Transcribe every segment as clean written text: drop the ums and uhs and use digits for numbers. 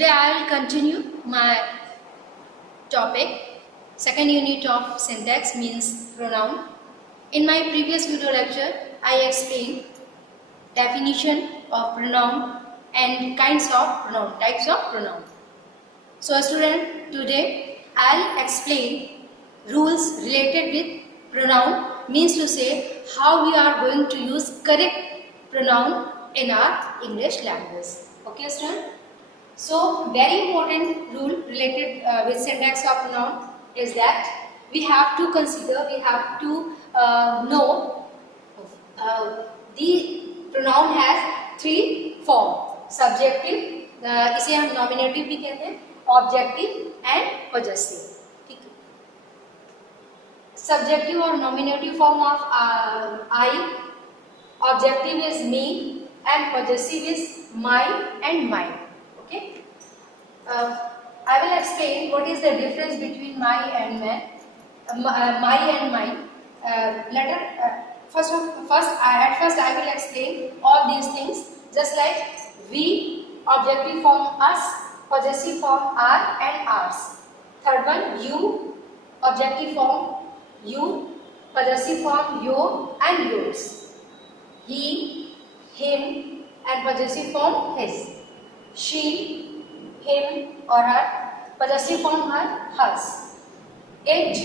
Today I will continue my topic. Second unit of syntax means pronoun. In my previous video lecture, I explained definition of pronoun and kinds of pronoun, types of pronoun. So student, today I'll explain rules related with pronoun, means to say how we are going to use correct pronoun in our English language. Okay student? So very important rule related with syntax of pronoun is that we have to consider, we have to know the pronoun has three form: subjective, इसे हम nominative भी कहते हैं, objective and possessive. ठीक है. Subjective और nominative form of I, objective is me and possessive is my and mine. Okay. I will explain what is the difference between my and my and mine. First I will explain all these things, just like we, objective form us, possessive form our and ours. Third one, you, objective form you, possessive form your and yours. He, him and possessive form his. She, him or her, possessive form her, hers. It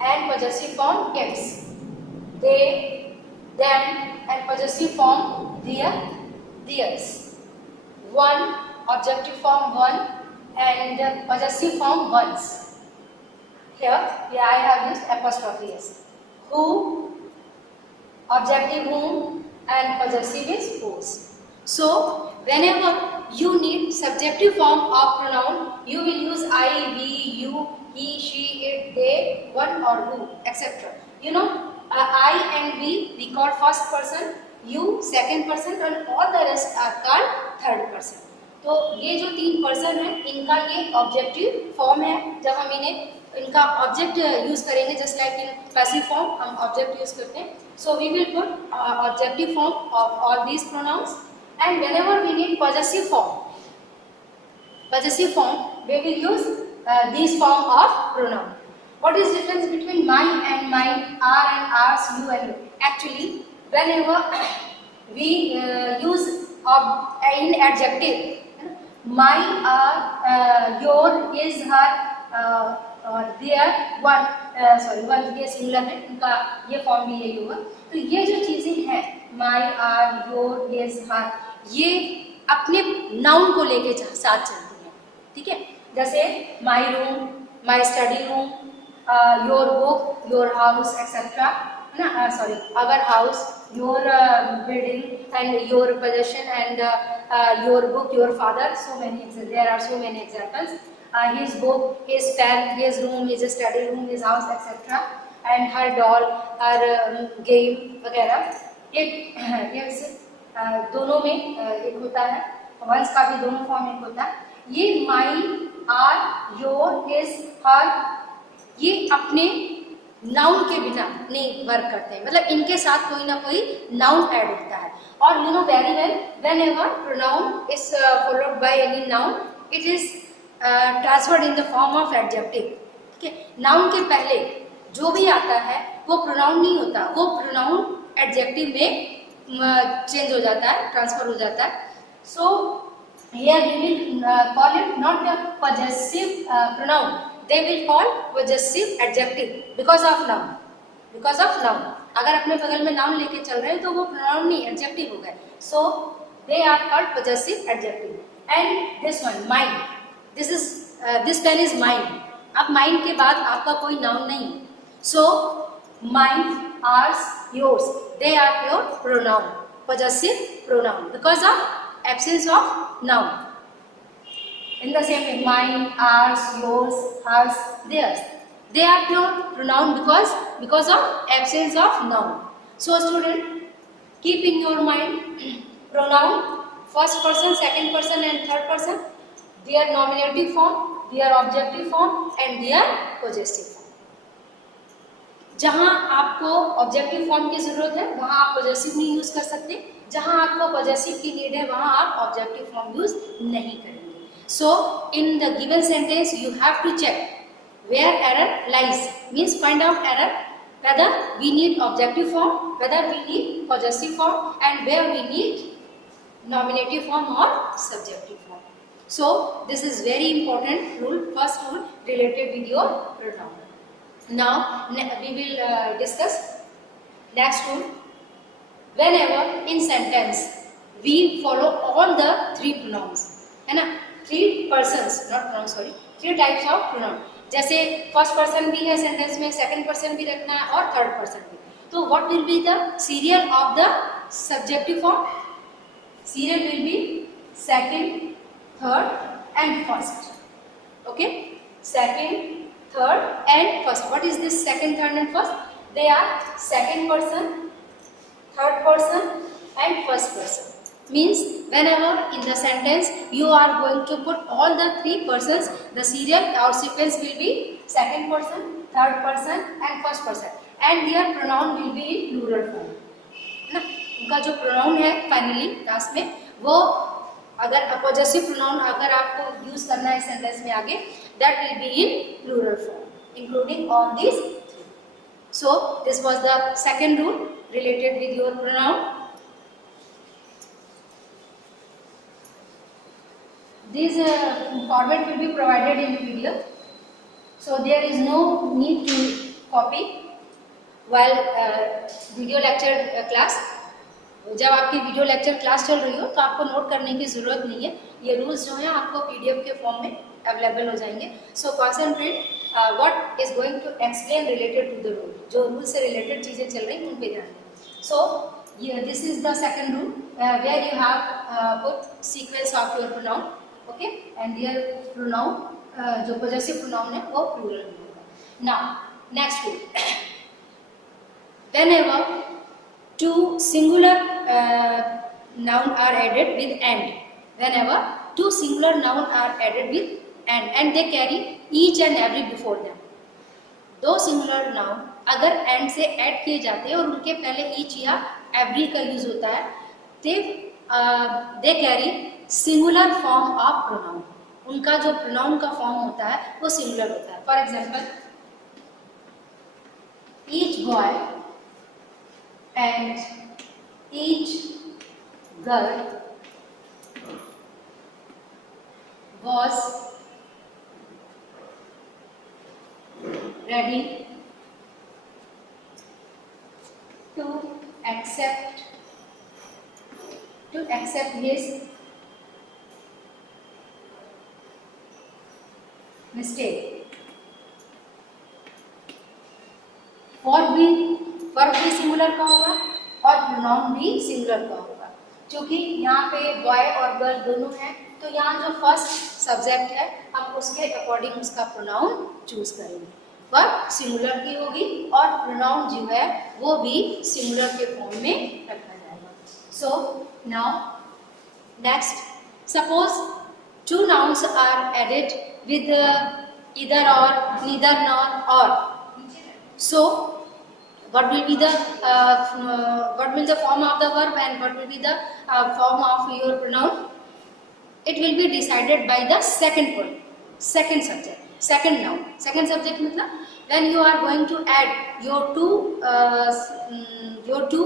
and possessive form its. They, them and possessive form their, theirs. One, objective form one and possessive form one's. Here I have used apostrophe s. Who, objective whom and possessive is whose. So whenever you need subjective form of pronoun, you will use I, we, you, he, she, it, they, one or who, etc. You know, I and we call first person, you second person and all the rest are called third person. तो ये जो तीन person है इनका ये objective form है. जब हम इन्हें इनका ऑब्जेक्ट यूज करेंगे, just like in passive form हम ऑब्जेक्ट यूज करते हैं. So we will put objective form of all these pronouns. And whenever we need possessive form, we will use these form of pronoun. What is difference between my and mine, our and ours, you and you? Actually, whenever we use in adjective, my, your, his, her, their, one, one ये singular है, इनका ये form भी यही होगा. तो ये जो चीजें हैं my, our, your, his, her, ये अपने नाउन को लेके साथ चलती हैं. ठीक है. जैसे my room, my study room, your book, your house, etc. है ना. Sorry, our house, your building and your possession and your book, your father. So many, there are so many examples. His book, his pen, his room, his study room, his house, etc. And her doll, her game वगैरह. ये दोनों में एक होता है, once का भी दोनों फॉर्म एक होता है. ये माई, आर, योर, हिज, हर, ये अपने नाउन के बिना नहीं वर्क करते हैं. मतलब इनके साथ कोई ना कोई नाउन ऐड होता है. और you know very well, whenever pronoun is followed by any noun, it is transferred in the form of adjective. ठीक है. नाउन के पहले जो भी आता है वो प्रोनाउन नहीं होता, वो प्रोनाउन एडजेक्टिव में चेंज हो जाता है, ट्रांसफर हो जाता है. So here we will call it not a possessive pronoun, they will call possessive adjective because of noun. Because of noun. अगर अपने बगल में नाउन लेके चल रहे हैं तो वो प्रोनाउन नहीं, एडजेक्टिव हो गए. So they are called possessive adjective. And this one mine, this pen is mine. अब माइन के बाद आपका कोई नाउन नहीं है. सो mine, ours, yours, they are your pronoun, possessive pronoun, because of absence of noun. In the same way, mine, ours, yours, hers, theirs, they are your pronoun because of absence of noun. So student, keep in your mind pronoun, first person, second person and third person, their nominative form, their objective form and their possessive form. जहां आपको objective form की जरूरत है वहां आप possessive नहीं use कर सकते, जहां आपको पॉजेसिव की नीड है वहां आप ऑब्जेक्टिव फॉर्म यूज नहीं करेंगे। So in the given sentence you have to check where error lies, means find out error whether we need objective form, whether we need possessive form, and where we need nominative form or subjective form. So this is very important rule, first rule related with your pronoun. Now we will discuss next rule. Whenever in sentence we follow all the three pronouns, है ना, three persons, not pronouns, sorry, three types of pronoun. जैसे first person भी है sentence में, second person भी रखना है और थर्ड पर्सन भी, तो what will be the serial of the subjective form? Serial will be second, third and first. Okay, second, third and first. What is this second, third and first? They are second person, third person and first person. Means whenever in the sentence you are going to put all the three persons, the serial or sequence will be second person, third person and first person, and their pronoun will be in plural form. ना, उनका जो pronoun है finally last में वो अगर possessive pronoun अगर आपको use करना है सेंटेंस में आगे, that will be in plural form including all these three. So this was the second rule related with your pronoun. This format will be provided in video, so there is no need to copy while video lecture class. जब आपकी video lecture class चल रही हो तो आपको note करने की ज़रूरत नहीं है, ये रूल्स जो हैं आपको पीडीएफ के फॉर्म में अवेलेबल हो जाएंगे. So concentrate what is going to explain related to the rule, जो रूल से रिलेटेड चीज़ें चल रही हैं उन पे ध्यान दें. So this is the second rule where you have put sequence of your pronoun, okay, and their pronoun जो पॉजेसिव प्रोनाउन है वो प्लूरल में होगा. Now next rule, whenever two singular noun are added with and, whenever two singular noun are added with and they carry each and every before them. दो singular noun अगर and से add किए जाते हैं और उनके पहले each या every का यूज होता है, they carry singular form of pronoun. उनका जो pronoun का form होता है वो singular होता है. For example, each boy and each girl was ready to accept his mistake. Verb भी सिंगुलर का होगा और प्रोनाउन भी सिंगुलर का होगा. क्योंकि यहाँ पे बॉय और गर्ल दोनों हैं तो यहाँ जो फर्स्ट सब्जेक्ट है हम उसके अकॉर्डिंग उसका प्रोनाउन चूज करेंगे. वर्ब सिंगुलर की होगी और प्रोनाउन जो है वो भी सिंगुलर के फॉर्म में रखा जाएगा. So now next, suppose two nouns are added with either or, neither nor or. So what will be the form of the verb and what will be the form of your pronoun? It will be decided by the second point, second subject, second noun. Second subject मतलब when you are going to add your two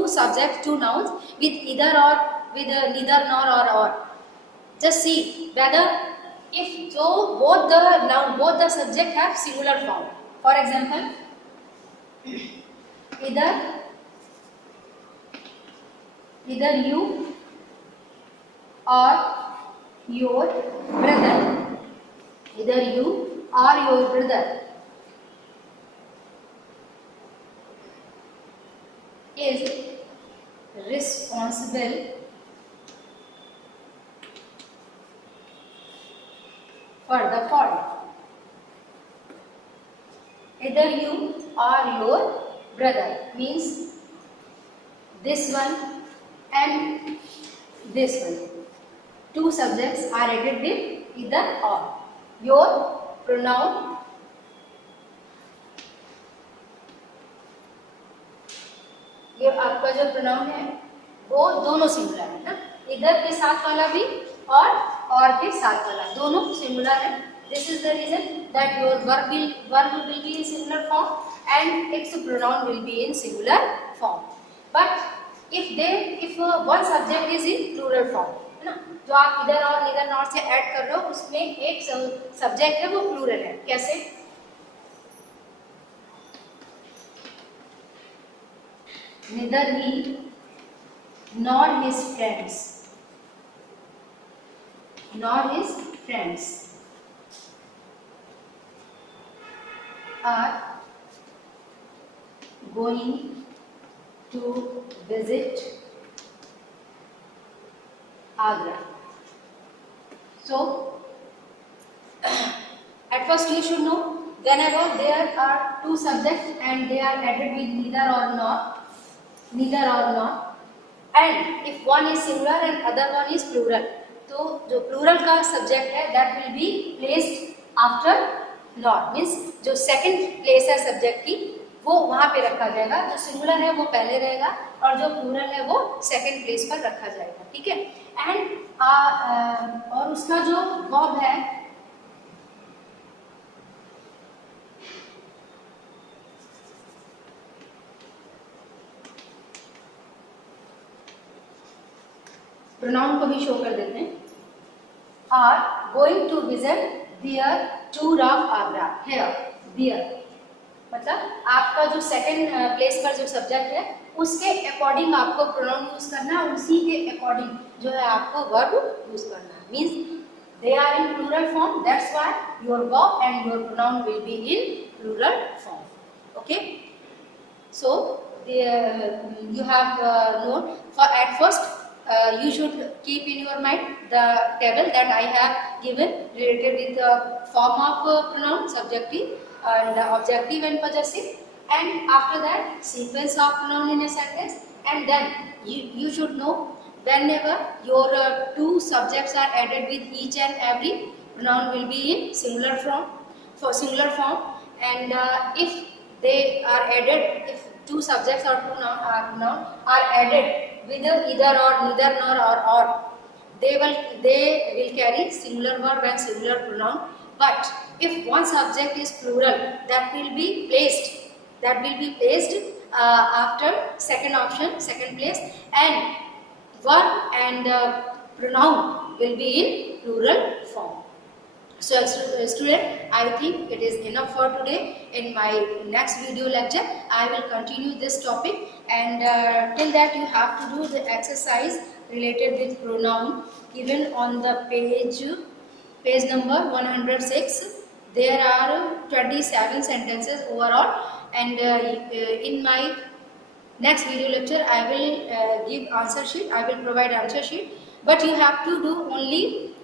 subjects, two nouns with either or, with neither nor or. Just see whether if so both the noun, both the subject have singular form. For example, either you or your brother, either you or your brother is responsible for the fault. Either you or your brother means this one and this one. Two subjects are added with either or. Your pronoun ये आपका जो pronoun है वो दोनों singular है ना, इधर के साथ वाला भी और के साथ वाला दोनों सिंगुलर है. This is the reason that your verb will be in singular form and its pronoun will be in singular form. But if one subject is in plural form, है ना, जो आप इधर और निधर नॉट से add कर रहे हो उसमें एक सब्जेक्ट है वो प्लूरल है. कैसे? Neither he nor his friends are going to visit Agra. So at first you should know, whenever there are two subjects and they are added with neither or not, and if one is singular and other one is plural, तो जो plural का subject है that will be placed after not, means जो second place है subject की वो वहाँ पे रखा जाएगा, जो singular है वो पहले रहेगा और जो plural है वो second place पर रखा जाएगा. ठीक है? एंड और उसका जो verb है प्रोनाउन को भी शो कर देते हैं. Are going to visit their tour of Agra. Here there मतलब आपका जो सेकंड प्लेस पर जो सब्जेक्ट है उसके अकॉर्डिंग आपको प्रोनाउन यूज करना है, उसी के अकॉर्डिंग जो है आपको वर्ब यूज करना है. Means they are in plural form, that's why your verb and your pronoun will be in plural form. Okay, so you have known for at first you should keep in your mind the table that I have given related with the form of pronoun, subjective and objective and possessive, and after that sequence of pronoun in a sentence, and then you should know whenever your two subjects are added with each and every pronoun will be in singular form, and if they are added, if two subjects or pronoun are added with either or, neither nor or, they will carry singular verb and singular pronoun. But if one subject is plural, that will be placed after second option, second place, and verb and pronoun will be in plural form. So student, I think it is enough for today. In my next video lecture I will continue this topic, and till that you have to do the exercise related with pronoun given on the page number 106. There are 27 sentences overall, and in my next video lecture I will give answer sheet, I will provide answer sheet, but you have to do only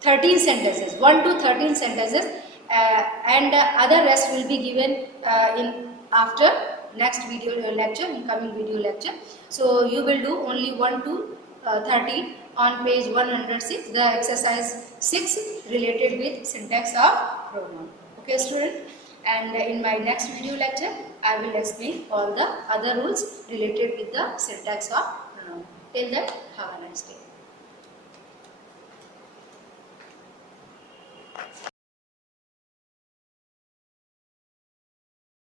13 sentences, 1 to 13 sentences, and other rest will be given in after next video lecture, in coming video lecture. So you will do only 1 to 13 on page 106, the exercise 6 related with syntax of pronoun. Okay student, and in my next video lecture I will explain all the other rules related with the syntax of pronoun. Till that, have a nice day.